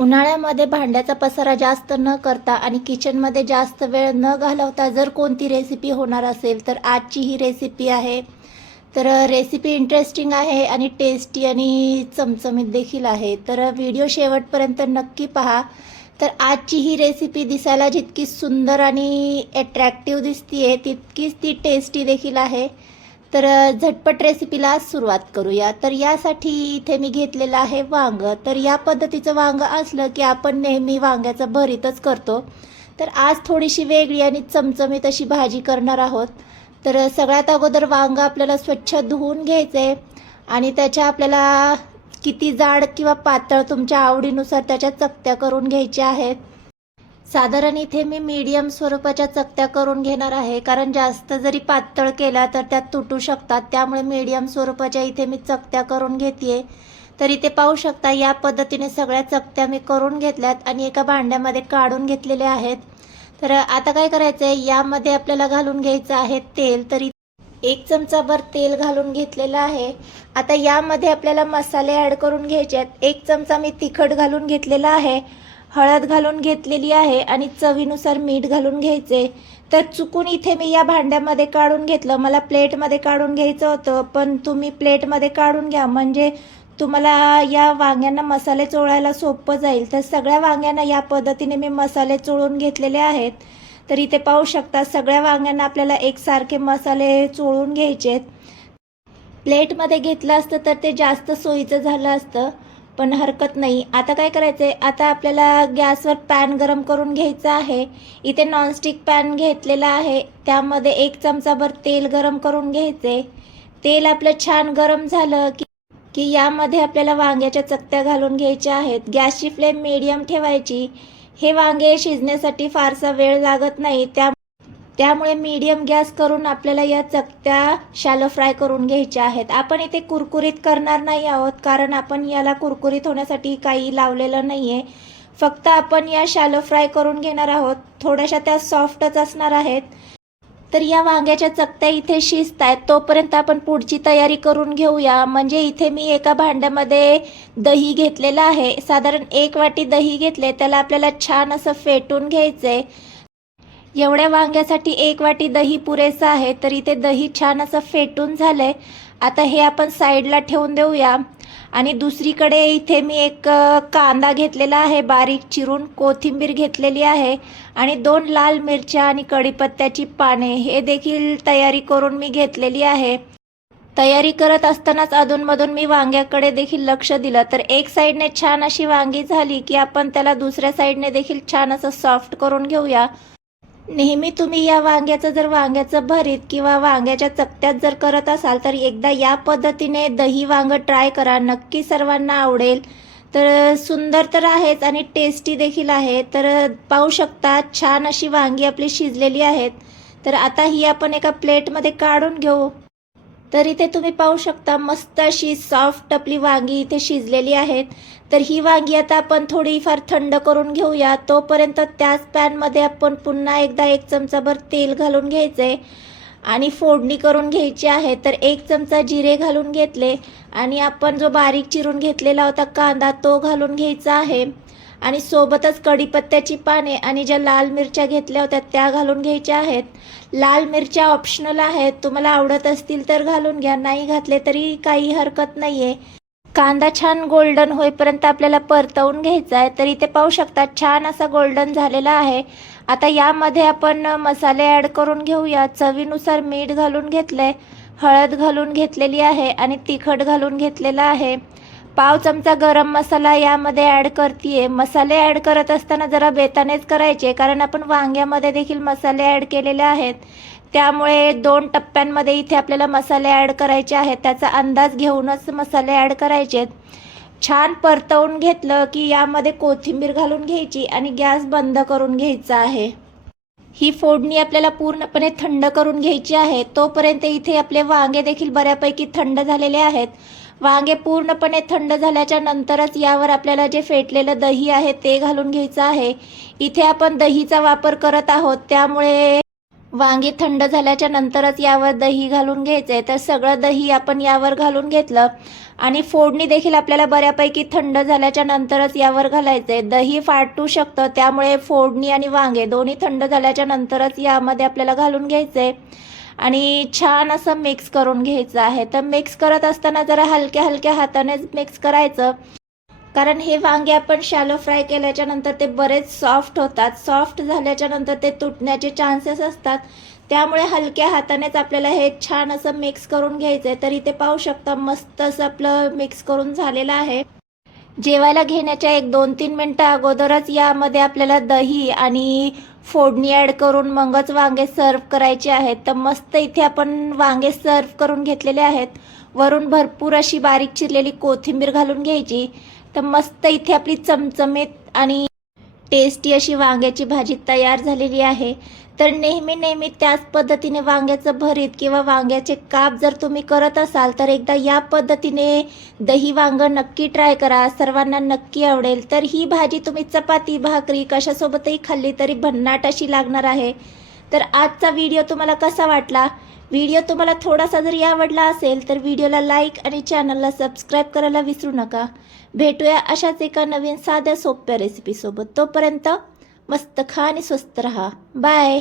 उन्हाळ्यामध्ये भांड्याचा पसारा जास्त न करता आणि किचनमध्ये जास्त वेळ न घालवता जर कोणती रेसिपी होणार असेल तर आजची ही रेसिपी आहे. तर रेसिपी इंटरेस्टिंग आहे आणि टेस्टी आणि चमचमीत देखील आहे. तर व्हिडिओ शेवटपर्यंत नक्की पहा. तर आजची ही रेसिपी दिसायला जितकी सुंदर आणि अट्रॅक्टिव्ह दिसतीये तितकीच ती टेस्टी देखील आहे. तर झटपट रेसिपीला सुरुवात करूया. तर यासाठी इथे मी घेतलेलं आहे वांग. तर या पद्धतीचं वांग असलं की आपण नेहमी वांग्याचं भरीतच करतो. तर आज थोडीशी वेगळी आणि चमचमीत अशी भाजी करणार आहोत. तर सगळ्यात अगोदर वांग आपल्याला स्वच्छ धुवून घ्यायचं आहे आणि त्याच्या आपल्याला किती जाड किंवा पातळ तुमच्या आवडीनुसार त्याच्या चकत्या करून घ्यायच्या आहेत. साधारण इथे मी मीडियम स्वरूपाच्या चकत्या करून घेणार आहे. कारण जास्त जरी पातळ केला तर त्यात तुटू शकतात. त्यामुळे मीडियम स्वरूपाच्या इथे मी चकत्या करून घेते तर इथे पाहू शकता या पद्धतीने सगळ्या चकत्या मी करून घेतल्यात आणि एका भांड्यामध्ये काढून घेतलेल्या आहेत. तर आता काय करायचं आहे यामध्ये आपल्याला घालून घ्यायचं आहे तेल. तरी एक चमचाभर तेल घालून घेतलेलं आहे. आता यामध्ये आपल्याला मसाले ॲड करून घ्यायचे आहेत. एक चमचा मी तिखट घालून घेतलेला आहे. हळद घालून घेतलेली आहे आणि चवीनुसार मीठ घालून घ्यायचे. तर चुकून इथे मी या भांड्यामध्ये काढून घेतलं. मला प्लेटमध्ये काढून घ्यायचं होतं पण तुम्ही प्लेटमध्ये काढून घ्या. म्हणजे तुम्हाला या वांग्यांना मसाले चोळायला सोपं जाईल. तर सगळ्या वांग्यांना या पद्धतीने मी मसाले चोळून घेतलेले आहेत. तर इथे पाहू शकता सगळ्या वांग्यांना आपल्याला एकसारखे मसाले चोळून घ्यायचे आहेत. प्लेटमध्ये घेतलं असतं तर ते जास्त सोयीचं झालं असतं. पण हरकत नाही. आता काय करायचं आहे आता आपल्याला गॅसवर पॅन गरम करून घ्यायचं आहे. इथे नॉनस्टिक पॅन घेतलेला आहे. त्यामध्ये एक चमचाभर तेल गरम करून घ्यायचे तेल आपलं छान गरम झालं की की यामध्ये आपल्याला वांग्याच्या चकत्या घालून घ्यायच्या आहेत. गॅसची फ्लेम मीडियम ठेवायची. हे वांगे शिजण्यासाठी फारसा वेळ लागत नाही. त्या त्यामुळे मीडियम गॅस करून आपल्याला या चकत्या शॅलो फ्राय करून घ्यायच्या आहेत. आपण इथे कुरकुरीत करणार नाही आहोत कारण आपण याला कुरकुरीत होण्यासाठी काही लावलेलं नाही आहे फक्त आपण या शॅलो फ्राय करून घेणार आहोत. थोड्याशा त्या सॉफ्टच असणार आहेत. तर या वांग्याच्या चकत्या इथे शिजत आहेत तोपर्यंत आपण पुढची तयारी करून घेऊया. म्हणजे इथे मी एका भांड्यामध्ये दही घेतलेलं आहे. साधारण एक वाटी दही घेतले त्याला आपल्याला छान असं फेटून घ्यायचं आहे एवढ्या वांग्यासाठी एक वाटी दही पुरेसं आहे तर इथे दही छान असं फेटून झालं आहे आता हे आपण साईडला ठेवून देऊया. आणि दुसरीकडे इथे मी एक कांदा घेतलेला आहे बारीक चिरून कोथिंबीर घेतलेली आहे. आणि दोन लाल मिरच्या आणि कढीपत्त्याची पाने हे देखील तयारी करून मी घेतलेली आहे. तयारी करत असतानाच अधूनमधून मी वांग्याकडे देखील लक्ष दिलं. तर एक साईडने छान अशी वांगी झाली की आपण त्याला दुसऱ्या साईडने देखील छान असं सॉफ्ट करून घेऊया. नेहमी तुम्ही या वांग्याचं जर वांग्याचं भरीत किंवा वांग्याच्या चकत्यात जर करत असाल तर एकदा या पद्धतीने दही वांग ट्राय करा. नक्की सर्वांना आवडेल. तर सुंदर तर आहेच आणि टेस्टी देखील आहे. तर पाहू शकता छान अशी वांगी आपली शिजलेली आहेत. तर आता ही आपण एका प्लेटमध्ये काढून घेऊ. तर इथे तुम्ही पाहू शकता मस्त अशी सॉफ्ट आपली वांगी इथे शिजलेली आहेत. तर ही वांगी आता आपण थोडीफार थंड करून घेऊया. तोपर्यंत त्याच पॅनमध्ये आपण पुन्हा एकदा एक चमचाभर तेल घालून घ्यायचे आणि फोडणी करून घ्यायची आहे. तर एक चमचा जिरे घालून घेतले आणि आपण जो बारीक चिरून घेतलेला होता कांदा तो घालून घ्यायचा आहे. आणि सोबतच कढीपत्त्याची पाने आणि ज्या लाल मिरच्या घेतल्या होत्या त्या घालून घ्यायच्या आहेत. लाल मिरच्या ऑप्शनल आहेत. तुम्हाला आवडत असतील तर घालून घ्या. नाही घातले तरी काही हरकत नाही आहे कांदा छान गोल्डन होईपर्यंत आपल्याला परतवून घ्यायचा आहे. तर इथे पाहू शकता छान असा गोल्डन झालेला आहे. आता यामध्ये आपण मसाले ॲड करून घेऊया. चवीनुसार मीठ घालून घेतलं आहे हळद घालून घेतलेली आहे आणि तिखट घालून घेतलेलं आहे. पाव चमचा गरम मसाला यामध्ये ॲड करते मसाले ॲड करत असताना जरा बेतानेच करायचे कारण आपण वांग्यामध्ये देखील मसाले ॲड केलेले आहेत. त्यामुळे दोन टप्प्यांमध्ये इथे आपल्याला मसाले ॲड करायचे आहेत. त्याचा अंदाज घेऊनच मसाले ॲड करायचे छान परतवून घेतलं की यामध्ये कोथिंबीर घालून घ्यायची आणि गॅस बंद करून घ्यायचा आहे. ही फोडणी आपल्याला पूर्णपणे थंड करून घ्यायची आहे. तोपर्यंत इथे आपले वांगे देखील बऱ्यापैकी थंड झालेले आहेत. वांगे पूर्णपणे थंड झाल्याच्या नंतरच यावर आपल्याला जे फेटलेलं दही आहे ते घालून घ्यायचं आहे. इथे आपण दहीचा वापर करत आहोत. त्यामुळे वांगी थंड झाल्याच्या नंतरच यावर दही घालून घ्यायचं आहे तर सगळं दही आपण यावर घालून घेतलं. आणि फोडणी देखील आपल्याला बऱ्यापैकी थंड झाल्याच्या नंतरच यावर घालायचं आहे दही फाटू शकतं त्यामुळे फोडणी आणि वांगे दोन्ही थंड झाल्याच्या नंतरच यामध्ये आपल्याला घालून घ्यायचं आहे आणि छान असं मिक्स करून घ्यायचं आहे. तर मिक्स करत असताना जरा हलक्या हलक्या हातानेच मिक्स करायचं. कारण हे वांगे आपण शॅलो फ्राय केल्याच्यानंतर ते बरेच सॉफ्ट होतात. सॉफ्ट झाल्याच्यानंतर ते तुटण्याचे चान्सेस असतात. त्यामुळे हलक्या हातानेच आपल्याला हे छान असं मिक्स करून घ्यायचं आहे तर इथे पाहू शकता मस्त असं आपलं मिक्स करून झालेलं आहे. जेवायला घेण्याच्या एक दोन तीन मिनटं अगोदरच यामध्ये आपल्याला दही आणि फोडणी ॲड करून मगच वांगे सर्व करायचे आहेत. तर मस्त इथे आपण वांगे सर्व करून घेतलेले आहेत. वरून भरपूर अशी बारीक चिरलेली कोथिंबीर घालून घ्यायची. तर मस्त इथे आपली चमचमीत आणि टेस्टी अशी वांग्याची भाजी तयार झालेली आहे. तर नेहमी नेहमी त्याच पद्धतीने वांग्याचं भरीत किंवा वांग्याचे काप जर तुम्ही करत असाल तर एकदा या पद्धतीने दही वांगं नक्की ट्राय करा. सर्वांना नक्की आवडेल. तर ही भाजी तुम्ही चपाती भाकरी कशासोबतही खाल्ली तरी भन्नाट अशी लागणार आहे. तर आजचा व्हिडिओ तुम्हाला कसा वाटला? व्हिडिओ तुम्हाला थोडासा जरी आवडला असेल तर व्हिडिओला लाईक आणि चॅनलला सबस्क्राईब करायला विसरू नका. भेटूया अशाच एका नवीन साध्या सोप्या रेसिपीसोबत तोपर्यंत मस्त खा आणि स्वस्त रहा. बाय.